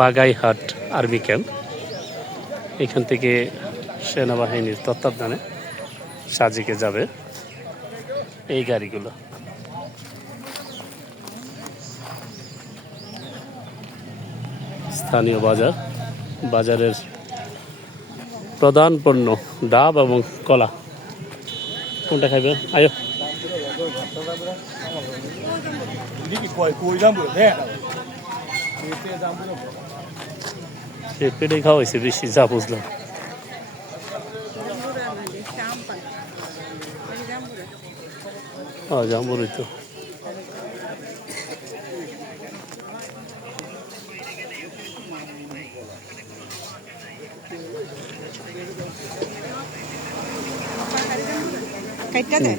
Bagaihat army camp এখান থেকে সেনাবাহিনীর তত্ত্বাবধানে সাজিকে যাবে এই গাড়িগুলো স্থানীয় বাজার বাজারের প্রধান পণ্য ডাব এবং কলা কোনটা খাইবে আয়ো পেটে খাওয়া হয়েছে বেশি যা বুঝলাম ও তো কাইটা দেয়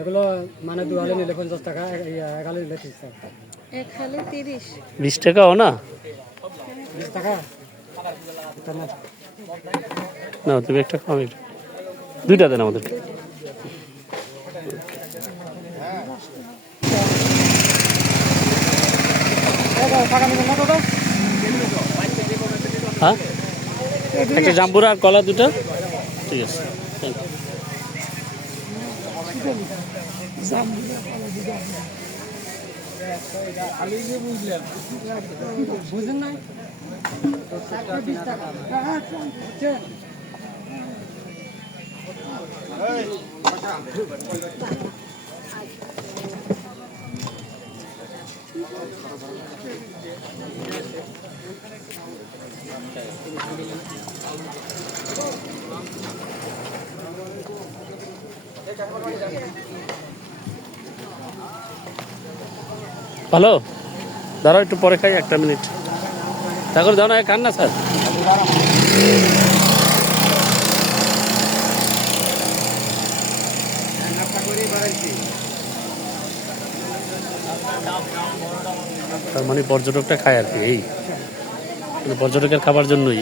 এগুলো মানে দু হালে নিলে পঞ্চাশ টাকা এক হালে নিলে তিরিশ টাকা এক হালে তিরিশ বিশ না বিশ টাকা না তুমি একটা খাও আমি দুইটা দেন আমাদেরকে হ্যাঁ একটা জাম্বুরা আর কলা দুটো ঠিক আছে থ্যাংক ইউ আমি যে বুঝলাম বুঝেন নাই Thank you. ভালো দাঁড়াও একটু পরে খাই একটা মিনিট তারপরে দাও না কান্না স্যার তার মানে পর্যটকটা খায় আর কি এই মানে পর্যটকের খাবার জন্যই